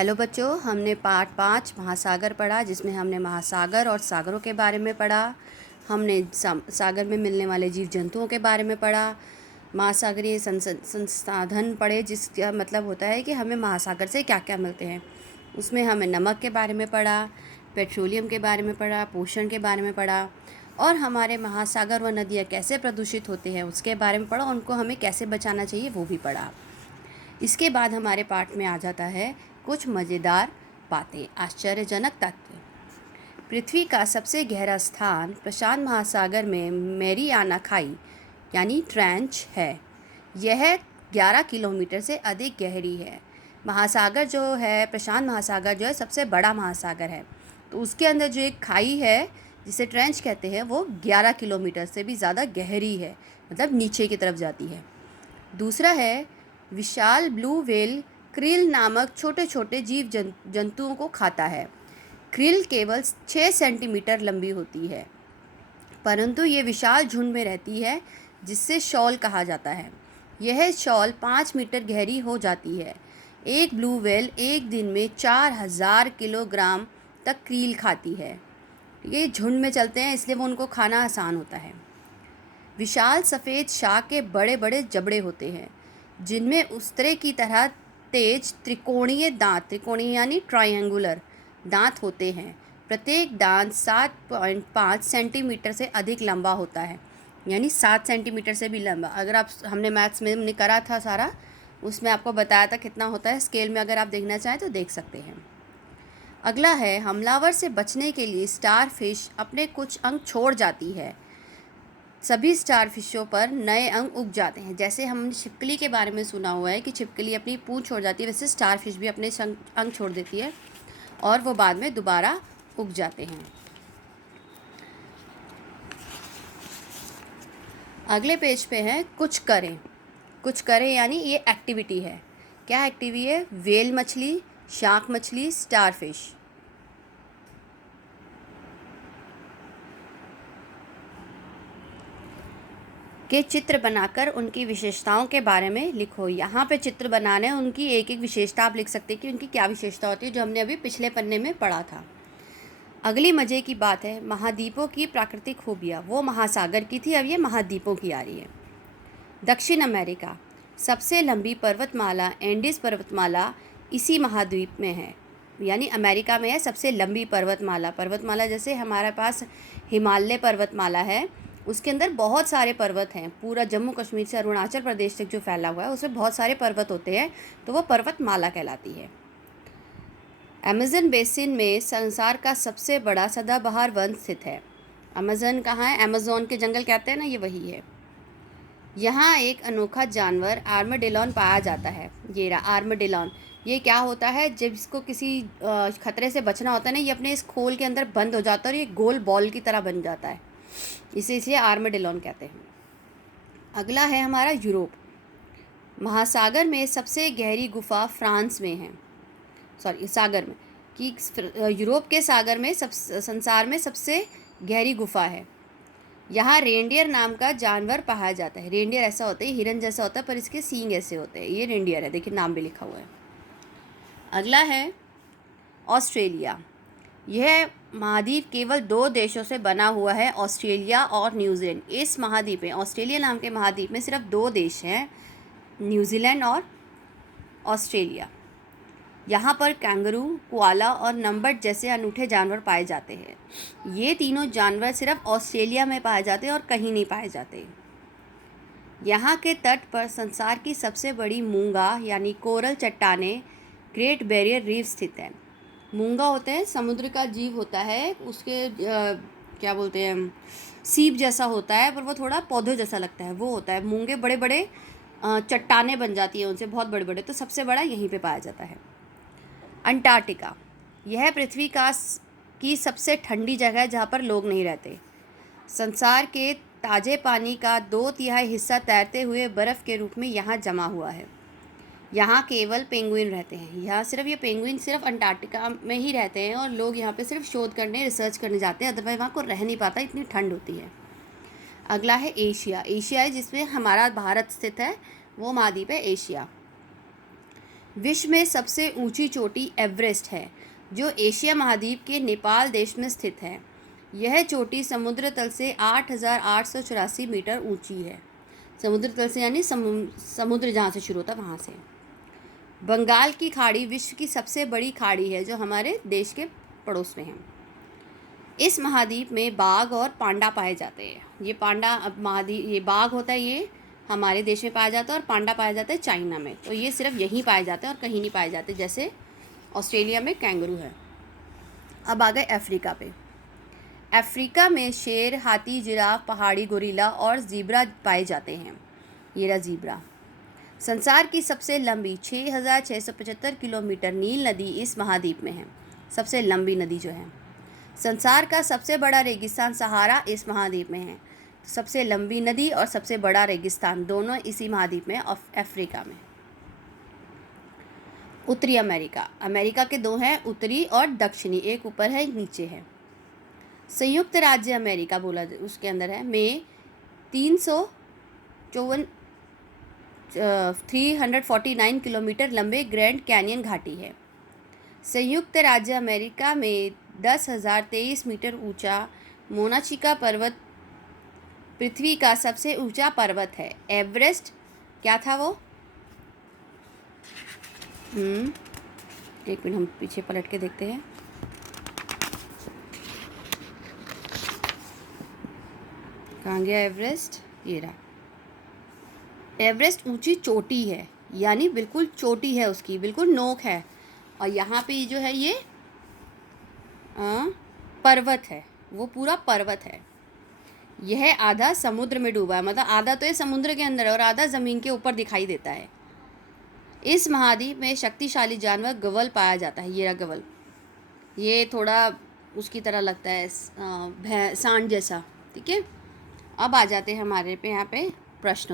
Hello बच्चों, हमने part 5 महासागर पढ़ा, जिसमें हमने महासागर और सागरों के बारे में पढ़ा। हमने सागर में मिलने वाले जीव जंतुओं के बारे में पढ़ा। महासागरीय संसाधन पढ़े, जिसका मतलब होता है कि हमें महासागर से क्या क्या मिलते हैं। उसमें हमें नमक के बारे में पढ़ा, पेट्रोलियम के बारे में पढ़ा, पोषण के बारे में पढ़ा, और हमारे महासागर व नदियाँ कैसे प्रदूषित होते हैं उसके बारे में पढ़ा। उनको हमें कैसे बचाना चाहिए वो भी पढ़ा। इसके बाद हमारे पाठ में आ जाता है कुछ मज़ेदार बातें, आश्चर्यजनक तथ्य। पृथ्वी का सबसे गहरा स्थान प्रशांत महासागर में मैरियाना खाई यानी ट्रेंच है। यह 11 किलोमीटर से अधिक गहरी है। महासागर जो है, प्रशांत महासागर जो है, सबसे बड़ा महासागर है। तो उसके अंदर जो एक खाई है जिसे ट्रेंच कहते हैं, वो 11 किलोमीटर से भी ज़्यादा गहरी है, मतलब नीचे की तरफ जाती है। दूसरा है, विशाल ब्लू व्हेल क्रिल नामक छोटे छोटे जीव जंतुओं को खाता है। क्रिल केवल 6 सेंटीमीटर लंबी होती है, परंतु ये विशाल झुंड में रहती है, जिससे शॉल कहा जाता है। यह शॉल 5 मीटर गहरी हो जाती है। एक ब्लू व्हेल एक दिन में 4000 किलोग्राम तक क्रील खाती है। ये झुंड में चलते हैं, इसलिए वो उनको खाना आसान होता है। विशाल सफ़ेद शाक के बड़े बड़े जबड़े होते हैं, जिनमें उस्तरे की तरह तेज त्रिकोणीय दांत, त्रिकोणीय यानी ट्रायंगुलर दांत होते हैं। प्रत्येक दांत 7.5 सेंटीमीटर से अधिक लंबा होता है, यानी 7 सेंटीमीटर से भी लंबा। अगर हमने मैथ्स में हमने करा था सारा, उसमें आपको बताया था कितना होता है स्केल में। अगर आप देखना चाहें तो देख सकते हैं। अगला है, हमलावर से बचने के लिए स्टार फिश अपने कुछ अंग छोड़ जाती है। सभी स्टार फिशों पर नए अंग उग जाते हैं। जैसे हमने छिपकली के बारे में सुना हुआ है कि छिपकली अपनी पूंछ छोड़ जाती है, वैसे स्टार फिश भी अपने अंग छोड़ देती है और वो बाद में दोबारा उग जाते हैं। अगले पेज पे है कुछ करें। कुछ करें यानी ये एक्टिविटी है। क्या एक्टिविटी है? व्हेल मछली, शार्क मछली, स्टार फिश के चित्र बनाकर उनकी विशेषताओं के बारे में लिखो। यहाँ पे चित्र बनाने हैं, उनकी एक एक विशेषता आप लिख सकते हैं कि उनकी क्या विशेषता होती है, जो हमने अभी पिछले पन्ने में पढ़ा था। अगली मज़े की बात है महाद्वीपों की प्राकृतिक खूबियाँ। वो महासागर की थी, अब ये महाद्वीपों की आ रही है। दक्षिण अमेरिका, सबसे लंबी पर्वतमाला एंडीज पर्वतमाला इसी महाद्वीप में है, यानी अमेरिका में है सबसे लंबी पर्वतमाला। पर्वतमाला जैसे हमारे पास हिमालय पर्वतमाला है, उसके अंदर बहुत सारे पर्वत हैं। पूरा जम्मू कश्मीर से अरुणाचल प्रदेश तक जो फैला हुआ है, उसमें बहुत सारे पर्वत होते हैं, तो वो पर्वतमाला कहलाती है। अमेज़न बेसिन में संसार का सबसे बड़ा सदाबहार वन स्थित है। अमेज़न कहाँ है? अमेज़न के जंगल कहते हैं ना, ये वही है। यहाँ एक अनोखा जानवर आर्माडिलोन पाया जाता है। ये रहा आर्माडिलोन। ये क्या होता है, जब इसको किसी खतरे से बचना होता है ना, ये अपने इस खोल के अंदर बंद हो जाता है और ये गोल बॉल की तरह बन जाता है, इसे आर्माडिलोन कहते हैं। अगला है हमारा यूरोप। महासागर में सबसे गहरी गुफा फ्रांस में है, सागर में, कि यूरोप के सागर में संसार में सबसे गहरी गुफा है। यहाँ रेंडियर नाम का जानवर पाया जाता है। रेंडियर ऐसा होता है, हिरन जैसा होता है, पर इसके सींग ऐसे होते हैं। ये रेंडियर है, देखिए नाम भी लिखा हुआ है। अगला है ऑस्ट्रेलिया। यह महाद्वीप केवल 2 देशों से बना हुआ है, ऑस्ट्रेलिया और न्यूजीलैंड। इस महाद्वीप में, ऑस्ट्रेलिया नाम के महाद्वीप में, सिर्फ 2 देश हैं, न्यूजीलैंड और ऑस्ट्रेलिया। यहाँ पर कैंगरू, कोआला और नम्बट जैसे अनूठे जानवर पाए जाते हैं। ये तीनों जानवर सिर्फ ऑस्ट्रेलिया में पाए जाते हैं और कहीं नहीं पाए जाते। यहाँ के तट पर संसार की सबसे बड़ी मूंगा यानी कोरल चट्टानें ग्रेट बैरियर रीफ स्थित है। मूंगा होते हैं, समुद्र का जीव होता है, उसके क्या बोलते हैं, सीप जैसा होता है, पर वो थोड़ा पौधे जैसा लगता है, वो होता है। मूंगे बड़े बड़े चट्टानें बन जाती हैं उनसे, बहुत बड़े बड़े, तो सबसे बड़ा यहीं पे पाया जाता है। अंटार्कटिका, यह पृथ्वी की सबसे ठंडी जगह है जहाँ पर लोग नहीं रहते। संसार के ताज़े पानी का 2/3 हिस्सा तैरते हुए बर्फ़ के रूप में यहाँ जमा हुआ है। यहाँ केवल पेंगुइन रहते हैं। यहाँ सिर्फ ये पेंगुइन सिर्फ अंटार्कटिका में ही रहते हैं, और लोग यहाँ पे सिर्फ शोध करने, रिसर्च करने जाते हैं, अदरवाइज वहाँ को रह नहीं पाता, इतनी ठंड होती है। अगला है एशिया। एशिया है जिसमें हमारा भारत स्थित है, वो महाद्वीप है एशिया। विश्व में सबसे ऊंची चोटी एवरेस्ट है, जो एशिया महाद्वीप के नेपाल देश में स्थित है। यह चोटी समुद्र तल से 8,884 मीटर ऊंची है। समुद्र तल से यानी समुद्र जहाँ से शुरू होता है वहाँ से। बंगाल की खाड़ी विश्व की सबसे बड़ी खाड़ी है, जो हमारे देश के पड़ोस में है। इस महाद्वीप में बाघ और पांडा पाए जाते हैं। ये बाघ होता है, ये हमारे देश में पाया जाता है, और पांडा पाया जाता है चाइना में। तो ये सिर्फ यहीं पाए जाते हैं और कहीं नहीं पाए जाते, जैसे ऑस्ट्रेलिया में कैंगरू है। अब आ गए अफ्रीका पे। अफ्रीका में शेर, हाथी, जिराफ, पहाड़ी गोरिल्ला और ज़ीब्रा पाए जाते हैं। ये रहा ज़ीब्रा। संसार की सबसे लंबी 6,675 किलोमीटर नील नदी इस महाद्वीप में है। सबसे लंबी नदी जो है। संसार का सबसे बड़ा रेगिस्तान सहारा इस महाद्वीप में है। सबसे लंबी नदी और सबसे बड़ा रेगिस्तान दोनों इसी महाद्वीप में, अफ्रीका में। उत्तरी अमेरिका। अमेरिका के दो हैं, उत्तरी और दक्षिणी। एक ऊपर है, एक नीचे है। संयुक्त राज्य अमेरिका बोला उसके अंदर है में 349 किलोमीटर लंबे ग्रैंड कैनियन घाटी है। संयुक्त राज्य अमेरिका में 10,023 मीटर ऊंचा मोनाचिका पर्वत पृथ्वी का सबसे ऊंचा पर्वत है। एवरेस्ट क्या था वो? एक मिनट, हम पीछे पलट के देखते हैं। कहाँ गया एवरेस्ट? ये रहा। एवरेस्ट ऊंची चोटी है, यानी बिल्कुल चोटी है उसकी, बिल्कुल नोक है। और यहाँ पे जो है ये पर्वत है, वो पूरा पर्वत है। यह आधा समुद्र में डूबा है, मतलब आधा तो ये समुद्र के अंदर है और आधा ज़मीन के ऊपर दिखाई देता है। इस महाद्वीप में शक्तिशाली जानवर गवल पाया जाता है। ये रहा गवल। ये थोड़ा उसकी तरह लगता है, सांड जैसा। ठीक है, अब आ जाते हैं हमारे पे यहाँ पे प्रश्न।